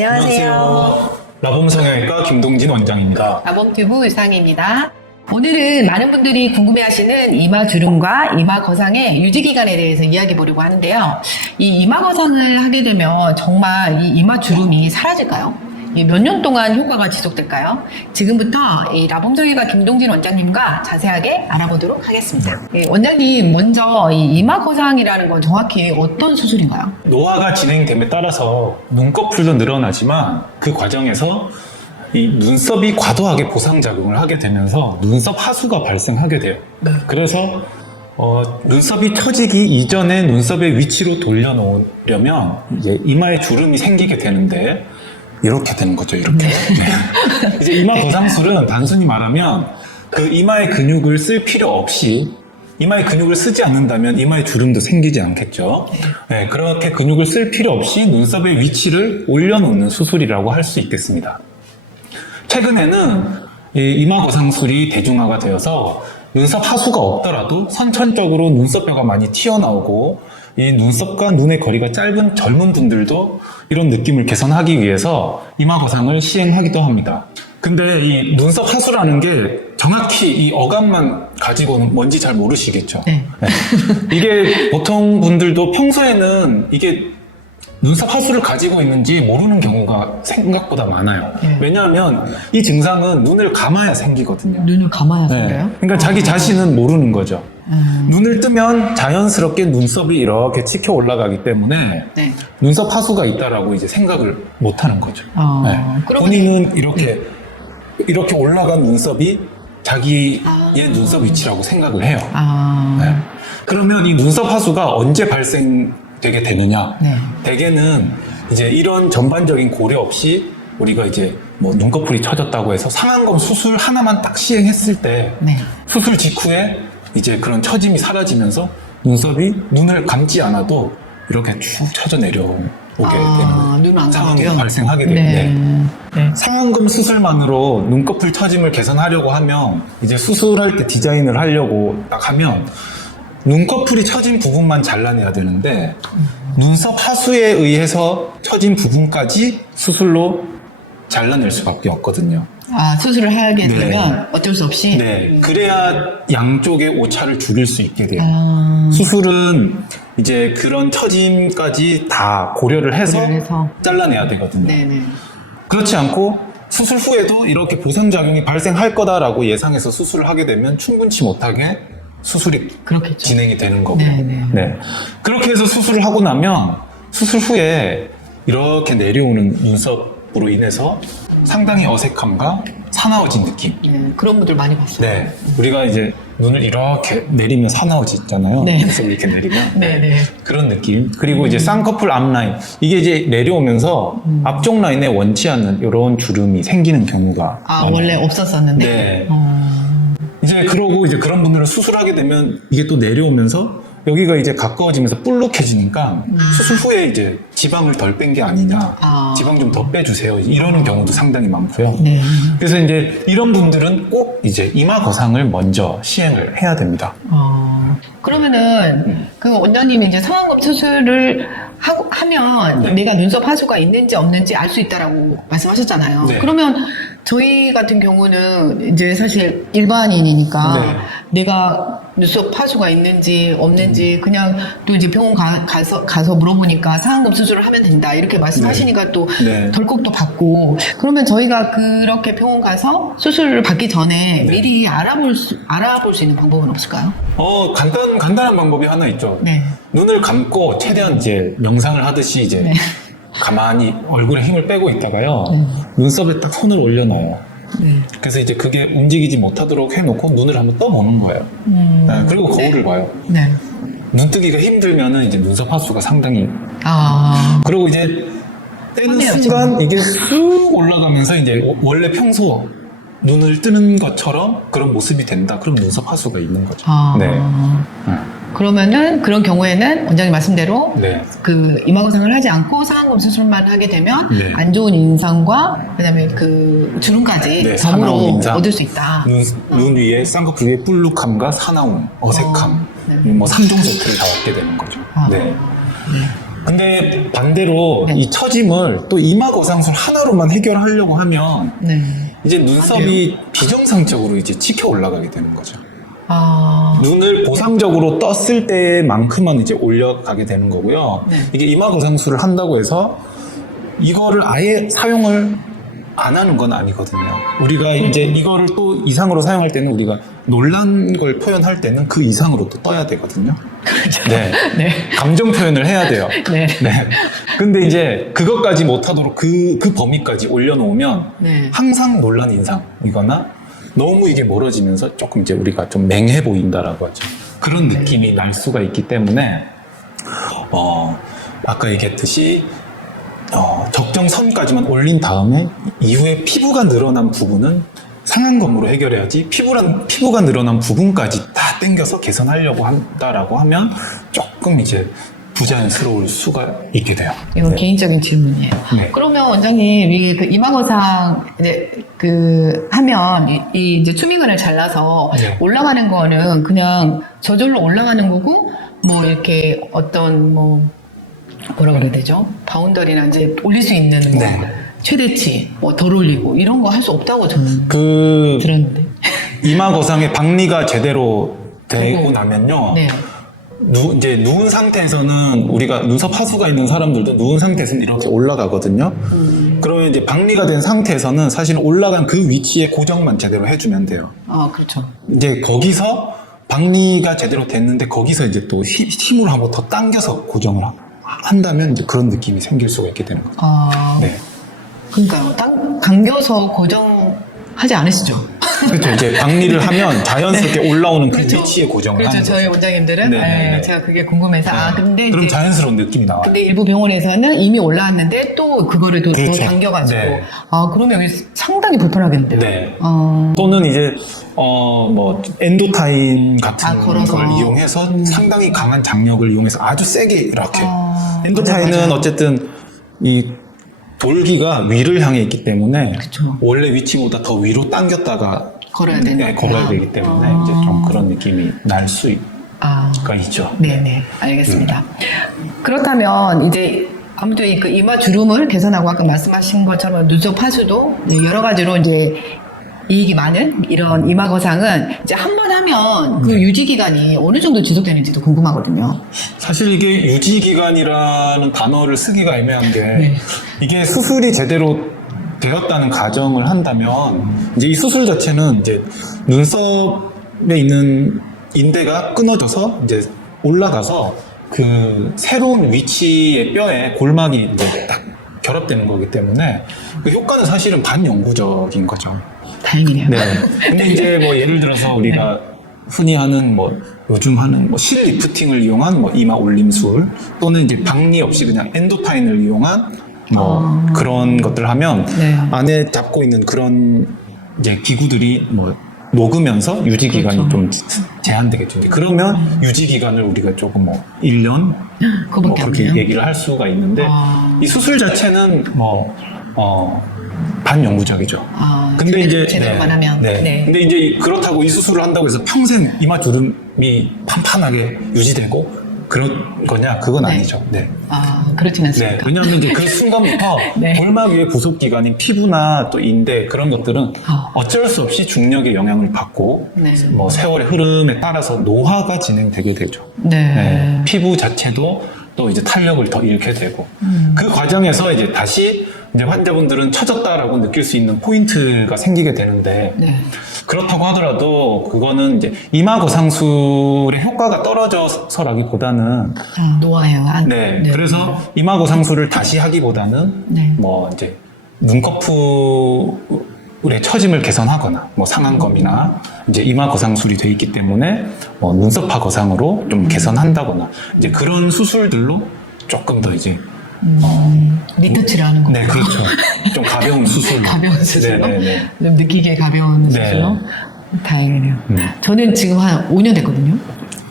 안녕하세요. 라봄 성형외과 김동진 원장입니다. 라범튜브 의상입니다. 오늘은 많은 분들이 궁금해하시는 이마 주름과 이마 거상의 유지 기간에 대해서 이야기해 보려고 하는데요. 이 이마 거상을 하게 되면 정말 이 이마 주름이 사라질까요? 몇 년 동안 효과가 지속될까요? 지금부터 이 라봉정의과 김동진 원장님과 자세하게 알아보도록 하겠습니다. 네, 원장님 먼저 이 이마 거상이라는 건 정확히 어떤 수술인가요? 노화가 진행됨에 따라서 눈꺼풀도 늘어나지만 그 과정에서 이 눈썹이 과도하게 보상 작용을 하게 되면서 눈썹 하수가 발생하게 돼요. 그래서 어, 눈썹이 터지기 이전에 눈썹의 위치로 돌려놓으려면 이제 이마에 주름이 생기게 되는데 이렇게 되는 거죠. 이렇게. 네. 이제 이마 거상술은 단순히 말하면 그 이마의 근육을 쓸 필요 없이 이마의 근육을 쓰지 않는다면 이마에 주름도 생기지 않겠죠. 네, 그렇게 근육을 쓸 필요 없이 눈썹의 위치를 올려놓는 수술이라고 할 수 있겠습니다. 최근에는 이 이마 거상술이 대중화가 되어서 눈썹 하수가 없더라도 선천적으로 눈썹뼈가 많이 튀어나오고 이 눈썹과 눈의 거리가 짧은 젊은 분들도 이런 느낌을 개선하기 위해서 이마 거상을 시행하기도 합니다. 근데 이 눈썹 하수라는 게 정확히 이 어감만 가지고는 뭔지 잘 모르시겠죠. 네. 네. 이게 보통 분들도 평소에는 이게 눈썹 하수를 가지고 있는지 모르는 경우가 생각보다 많아요. 네. 왜냐하면 이 증상은 눈을 감아야 생기거든요. 눈을 감아야 네. 생겨요? 그러니까 자기 자신은 모르는 거죠. 음, 눈을 뜨면 자연스럽게 눈썹이 이렇게 치켜 올라가기 때문에 네. 눈썹 하수가 있다라고 이제 생각을 못 하는 거죠. 아, 네. 그러면- 본인은 이렇게 이렇게 올라간 눈썹이 자기의 눈썹 위치라고 생각을 해요. 아, 네. 그러면 이 눈썹 하수가 언제 발생 되게 되느냐? 네. 대개는 이제 이런 전반적인 고려 없이 우리가 이제 뭐 눈꺼풀이 쳐졌다고 해서 상안검 수술 하나만 딱 시행했을 때 네. 수술 직후에 이제 그런 처짐이 사라지면서 눈썹이 눈을 감지 않아도 이렇게 쭉 쳐져 내려오게 아, 되는 상황이? 발생하게 네. 되는데 네. 상안검 수술만으로 눈꺼풀 처짐을 개선하려고 하면 이제 수술할 때 디자인을 하려고 딱 하면 눈꺼풀이 처진 부분만 잘라내야 되는데 눈썹 하수에 의해서 처진 부분까지 수술로 잘라낼 수밖에 없거든요. 아, 수술을 하게 네. 되면 어쩔 수 없이. 네, 그래야 양쪽의 오차를 줄일 수 있게 돼요. 아, 수술은 이제 그런 처짐까지 다 고려를 해서, 고려를 해서. 잘라내야 되거든요. 네네. 그렇지 않고 수술 후에도 이렇게 보상작용이 발생할 거다라고 예상해서 수술을 하게 되면 충분치 못하게 수술이 그렇겠죠. 진행이 되는 거고요. 네네. 네. 그렇게 해서 수술을 하고 나면 수술 후에 이렇게 내려오는 눈썹으로 인해서 상당히 어색함과 사나워진 느낌. 네, 그런 분들 많이 봤어요. 네. 우리가 이제 눈을 이렇게 내리면 사나워지 있잖아요. 네. 눈썹을 이렇게 내리면. 네 네. 그런 느낌. 그리고 이제 쌍꺼풀 앞라인. 이게 이제 내려오면서 앞쪽 라인에 원치 않는 이런 주름이 생기는 경우가. 아, 많아요. 원래 없었었는데. 네. 어, 이제 그러고 이제 그런 분들은 수술하게 되면 이게 또 내려오면서 여기가 이제 가까워지면서 볼록해지니까 수술 후에 이제 지방을 덜 뺀 게 아니냐. 아. 지방 좀 더 빼주세요. 이러는 경우도 상당히 많고요. 네. 그래서 이제 이런 분들은 꼭 이제 이마 거상을 먼저 시행을 해야 됩니다. 어, 그러면은 그 원장님이 이제 성황검 수술을 하고, 하면 네. 내가 눈썹 하수가 있는지 없는지 알 수 있다라고 말씀하셨잖아요. 네. 그러면 저희 같은 경우는 이제 사실 일반인이니까 네. 내가 눈썹 하수가 있는지 음. 없는지 그냥 또 이제 병원 가, 서 가서 물어보니까 상안검 수술을 하면 된다 이렇게 말씀하시니까 또 네. 덜컥도 받고 그러면 저희가 그렇게 병원 가서 수술을 받기 전에 네. 미리 알아볼 수 알아볼 수 있는 방법은 없을까요? 어, 간단, 간단한 방법이 하나 있죠. 네. 눈을 감고 최대한 이제 명상을 하듯이 이제 네. 가만히 얼굴에 힘을 빼고 있다가요. 네. 눈썹에 딱 손을 올려놔요. 네. 그래서 이제 그게 움직이지 못하도록 해놓고 눈을 한번 떠보는 거예요. 음. 네, 그리고 거울을 봐요. 네. 눈뜨기가 힘들면은 이제 눈썹 하수가 상당히. 아. 그리고 이제 떼는 하네요, 순간 이게 쑥 올라가면서 이제 원래 평소 눈을 뜨는 것처럼 그런 모습이 된다. 그럼 눈썹 하수가 있는 거죠. 아. 네. 그러면은 그런 경우에는 원장님 말씀대로 네. 그 이마거상을 하지 않고 상안검 수술만 하게 되면 네. 안 좋은 인상과 그다음에 그 주름까지 네, 덤으로 사나운 인상. 얻을 수 있다. 눈, 눈 위에 쌍꺼풀 위에 불룩함과 사나움, 어색함, 어, 네. 뭐 3종 세트를 다 얻게 되는 거죠. 아. 네. 근데 반대로 네. 이 처짐을 또 이마 거상술 하나로만 해결하려고 하면 네. 이제 눈썹이 비정상적으로 이제 치켜 올라가게 되는 거죠. 아, 눈을 보상적으로 떴을 때만큼만 이제 올려가게 되는 거고요. 네. 이게 이마 거상술을 한다고 해서 이거를 아예 사용을 안 하는 건 아니거든요. 우리가 이제 이거를 또 이상으로 사용할 때는 우리가 놀란 걸 표현할 때는 그 이상으로 또 떠야 되거든요. 네. 네. 감정 표현을 해야 돼요. 네. 네. 근데 이제 그것까지 못하도록 그, 그 범위까지 올려놓으면 네. 항상 논란 인상이거나 너무 이게 멀어지면서 조금 이제 우리가 좀 맹해 보인다라고 하죠. 그런 느낌이 날 수가 있기 때문에, 어, 아까 얘기했듯이, 어, 적정선까지만 올린 다음에 이후에 피부가 늘어난 부분은 상한 검으로 해결해야지 피부란, 피부가 늘어난 부분까지 다 땡겨서 개선하려고 한다라고 하면 조금 이제 부자연스러울 수가 있게 돼요. 이건 네. 개인적인 질문이에요. 네. 그러면 원장님 이그 이마거상 이제 그 하면 이, 이 이제 추미근을 잘라서 네. 올라가는 거는 그냥 저절로 올라가는 거고 뭐 이렇게 어떤 뭐 뭐라 그래야 되죠? 바운더리나 이제 올릴 수 있는 뭐 네. 최대치 뭐덜 올리고 이런 거 할 수 없다고 저는 그 들었는데. 이마 거상의 박리가 제대로 되고. 나면요. 네. 누, 이제 누운 상태에서는 우리가 눈썹 하수가 있는 사람들도 누운 상태에서는 이렇게 올라가거든요. 음. 그러면 이제 박리가 된 상태에서는 사실 올라간 그 위치에 고정만 제대로 해주면 돼요. 아 그렇죠. 이제 거기서 박리가 제대로 됐는데 거기서 이제 또 힘- 힘으로 한번 더 당겨서 고정을 하- 한다면 이제 그런 느낌이 생길 수가 있게 되는 거죠. 아 네. 그러니까 당, 당겨서 고정하지 않으시죠? 그렇죠. 이제 박리를 하면 자연스럽게 올라오는 그 그렇죠. 위치에 고정을 그렇죠. 하는 거죠. 저희 원장님들은 네, 네, 네, 네. 제가 그게 궁금해서 아 근데 그럼 이제 자연스러운 느낌이 나와요. 근데 일부 병원에서는 이미 올라왔는데 또 그거를 또, 더 그렇죠. 당겨가지고 네. 아 그러면 여기 상당히 불편하겠는데요. 네. 어, 또는 이제 어 뭐 엔도타인 같은 아, 걸어서. 걸 이용해서 상당히 강한 장력을 이용해서 아주 세게 이렇게 아, 엔도타인은. 어쨌든 이 돌기가 위를 향해 있기 때문에 그쵸. 원래 위치보다 더 위로 당겼다가 걸어야 되는 네, 걸어야 되기 때문에 아. 이제 좀 그런 느낌이 날 수가 아, 있죠. 네네 알겠습니다. 그렇다면 이제 아무튼 이그 이마 주름을 개선하고 아까 말씀하신 것처럼 눈썹 이제 여러 가지로 이제 이익이 많은 이런 이마 거상은 이제 한 번 하면 그 네. 유지 기간이 어느 정도 지속되는지도 궁금하거든요. 사실 이게 유지 기간이라는 단어를 쓰기가 애매한 게 네. 이게 수술이 제대로 되었다는 가정을 한다면 이제 이 수술 자체는 이제 눈썹에 있는 인대가 끊어져서 이제 올라가서 그 새로운 위치의 뼈에 골막이 이제 딱 결합되는 거기 때문에 그 효과는 사실은 반영구적인 거죠. 다행이네요. 네. 근데 이제 뭐 예를 들어서 우리가 흔히 하는 뭐 요즘 하는 뭐 실리프팅을 이용한 뭐 이마 올림술 또는 이제 박리 없이 그냥 엔도타인을 이용한 뭐 아. 그런 것들 하면 네. 안에 잡고 있는 그런 이제 기구들이 뭐 녹으면서 유지 기간이 그렇죠. 좀 제한되겠죠. 이제 그러면 유지 기간을 우리가 조금 뭐 1년 뭐 그거밖에 안 그렇게 돼요. 얘기를 할 수가 있는데 아. 이 수술 자체는 뭐 어, 반영구적이죠. 아, 근데 제대로- 이제 제대로만 네. 하면 네. 네. 근데 이제 그렇다고 이 수술을 한다고 해서 평생 이마 주름이 판판하게 유지되고 그런 거냐? 그건 네. 아니죠. 네. 아 그렇진 않습니다. 네. 왜냐하면 이제 그 순간부터 네. 골막 위의 부속 기관인 피부나 또 인대 그런 것들은 어. 어쩔 수 없이 중력의 영향을 받고 네. 뭐 세월의 흐름에 따라서 노화가 진행되게 되죠. 네. 네. 피부 자체도 또 이제 탄력을 더 잃게 되고 음. 그 과정에서 이제 다시 이제 환자분들은 처졌다라고 느낄 수 있는 포인트가 생기게 되는데 네. 그렇다고 하더라도 그거는 이제 이마 거상술의 효과가 떨어져서라기보다는 아, 노아예요. 아, 네, 그래서 이마 거상술을 다시 하기보다는 네. 뭐 이제 눈꺼풀의 처짐을 개선하거나 뭐 상안검이나 이제 이마 거상술이 돼 있기 때문에 뭐 눈썹 파 거상으로 좀 개선한다거나 이제 그런 수술들로 조금 더 이제 음, 리터치를 하는 거예요. 네 그렇죠 좀 가벼운 수술 가벼운 수술로? 네, 네, 네. 좀 느끼게 가벼운 네. 수술로 다행이네요. 음. 저는 지금 한 5년 됐거든요.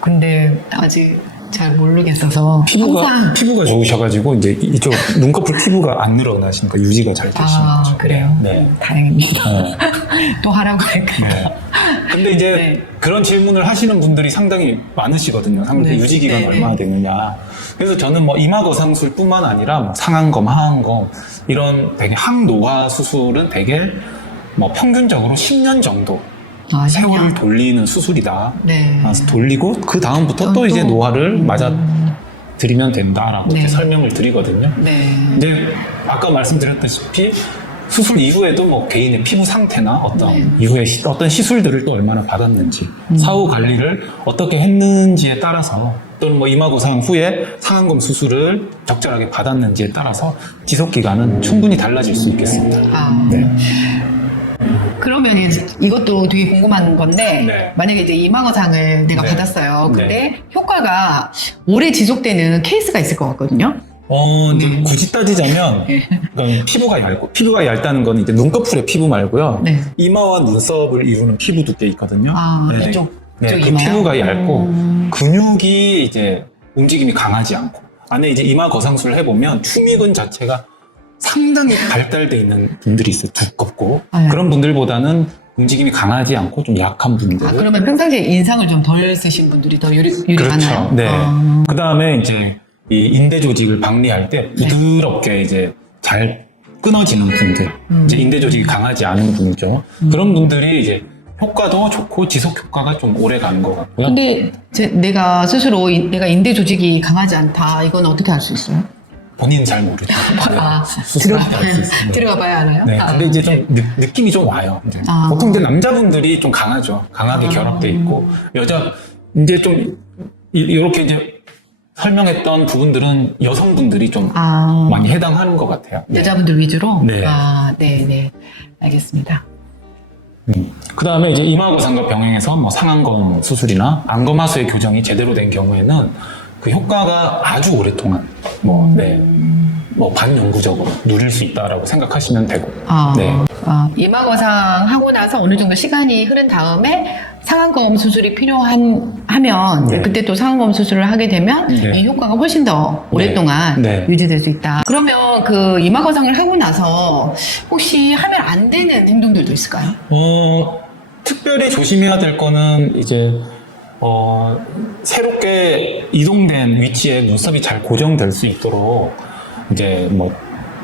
근데 아직 잘 모르겠어서 피부가 항상 피부가 좋으셔가지고 이제 이쪽 눈꺼풀 피부가 안 늘어나시니까 유지가 잘 되시는 아 거죠. 그래요. 네. 다행입니다. 어, 또 하라고 할까요? 네. 근데 이제 네. 그런 질문을 하시는 분들이 상당히 많으시거든요. 상당히 네. 유지 기간 네. 얼마나 되느냐. 그래서 저는 뭐 이마 거 상술뿐만 아니라 뭐 상안검, 하안검 이런 되게 항노화 수술은 되게 뭐 평균적으로 10년 정도 아, 세월을 10년. 돌리는 수술이다. 네. 아, 돌리고 그 다음부터 또 또- 이제 노화를 음. 맞아 드리면 된다라고 네. 이렇게 설명을 드리거든요. 네. 이제 아까 말씀드렸다시피 수술 이후에도 뭐 개인의 피부 상태나 어떤 네. 이후에 시- 어떤 시술들을 또 얼마나 받았는지 음. 사후 관리를 어떻게 했는지에 따라서 또는 뭐 이마고상 후에 상안검 수술을 적절하게 받았는지에 따라서 지속 기간은 충분히 달라질 수 있겠습니다. 아, 네. 그러면 이것도 되게 궁금한 건데 네. 만약에 이제 이망어상을 내가 네. 받았어요. 근데 네. 효과가 오래 지속되는 케이스가 있을 것 같거든요. 어, 이제 음. 굳이 따지자면 그건 피부가 얇고 피부가 얇다는 건 이제 눈꺼풀의 피부 말고요. 네. 이마와 눈썹을 이루는 피부 두께 있거든요. 아, 네네. 이쪽 네, 이쪽 그 이마요? 피부가 얇고 음. 근육이 이제 움직임이 강하지 않고 안에 이제 이마 거상술을 해보면 추미근 자체가 상당히 발달돼 있는 분들이 있어요. 두껍고 아, 그런 분들보다는 움직임이 강하지 않고 좀 약한 분들. 아, 그러면 평상시에 인상을 좀 덜 쓰신 분들이 더 유리, 유리하나요? 그렇죠. 네. 아, 그 다음에 이제 이 인대 조직을 박리할 때 네. 부드럽게 이제 잘 끊어지는 분들, 음. 이제 인대 조직이 강하지 않은 분이죠. 그런 분들이 이제 효과도 좋고 지속 효과가 좀 오래 가는 것 같고요. 근데 제- 내가 스스로 인- 내가 인대 조직이 강하지 않다. 이건 어떻게 알 수 있어요? 본인은 잘 모르죠. 아, 수 있어요. 네. 들어가 봐야 알아요? 네, 아, 근데 이제 좀 느, 느낌이 좀 와요. 이제. 아. 보통 이제 남자분들이 좀 강하죠. 강하게 아. 결합돼 있고 여자 이제 좀 이- 이렇게 이제 설명했던 부분들은 여성분들이 좀 아, 많이 해당하는 것 같아요. 네. 여자분들 위주로? 네. 아, 네, 네. 알겠습니다. 그 다음에 이제 이마고상과 병행해서 뭐 상안검 뭐 수술이나 안검하수의 교정이 제대로 된 경우에는 그 효과가 아주 오랫동안 뭐, 네, 뭐 반영구적으로 누릴 수 있다라고 생각하시면 되고. 아, 네. 아, 이마거상 하고 나서 어느 정도 시간이 흐른 다음에 상안검 수술이 필요한 하면 네. 그때 또 상안검 수술을 하게 되면 네. 이 효과가 훨씬 더 오랫동안 네. 유지될 수 있다. 그러면 그 이마거상을 하고 나서 혹시 하면 안 되는 행동들도 있을까요? 어, 특별히 조심해야 될 거는 이제 어, 새롭게 이동된 위치에 눈썹이 잘 고정될 수 있도록 이제 뭐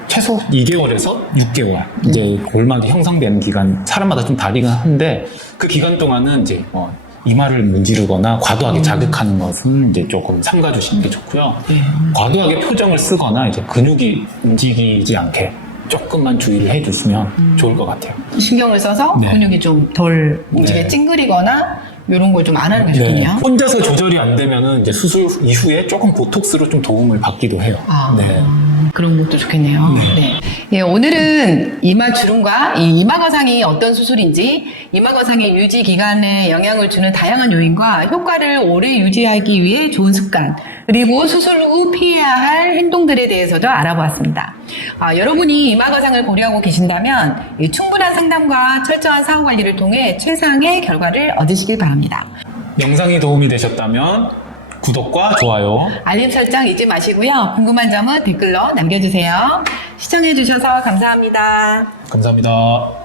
최소 2개월에서 6개월 이제 골막이 형성되는 기간 사람마다 좀 다르긴 한데 그 기간 동안은 이제 뭐 이마를 문지르거나 과도하게 자극하는 것은 이제 조금 삼가 주시는 게 좋고요. 네. 과도하게 표정을 쓰거나 이제 근육이 움직이지 않게 조금만 주의를 해주시면 좋을 것 같아요. 신경을 써서 네. 근육이 좀 덜 움직여 네. 찡그리거나 이런 걸 좀 안 하는 게 네. 좋군요. 혼자서 조절이 안 되면은 이제 수술 이후에 조금 보톡스로 좀 도움을 받기도 해요. 아, 네. 그런 것도 좋겠네요. 네. 예, 오늘은 이마 주름과 이 이마 거상이 어떤 수술인지, 이마 거상의 유지 기간에 영향을 주는 다양한 요인과 효과를 오래 유지하기 위해 좋은 습관, 그리고 수술 후 피해야 할 행동들에 대해서도 알아보았습니다. 아, 여러분이 이마 거상을 고려하고 계신다면 이 충분한 상담과 철저한 사후 관리를 통해 최상의 결과를 얻으시길 바랍니다. 영상이 도움이 되셨다면 구독과 좋아요 알림 설정 잊지 마시고요. 궁금한 점은 댓글로 남겨주세요. 시청해주셔서 감사합니다. 감사합니다.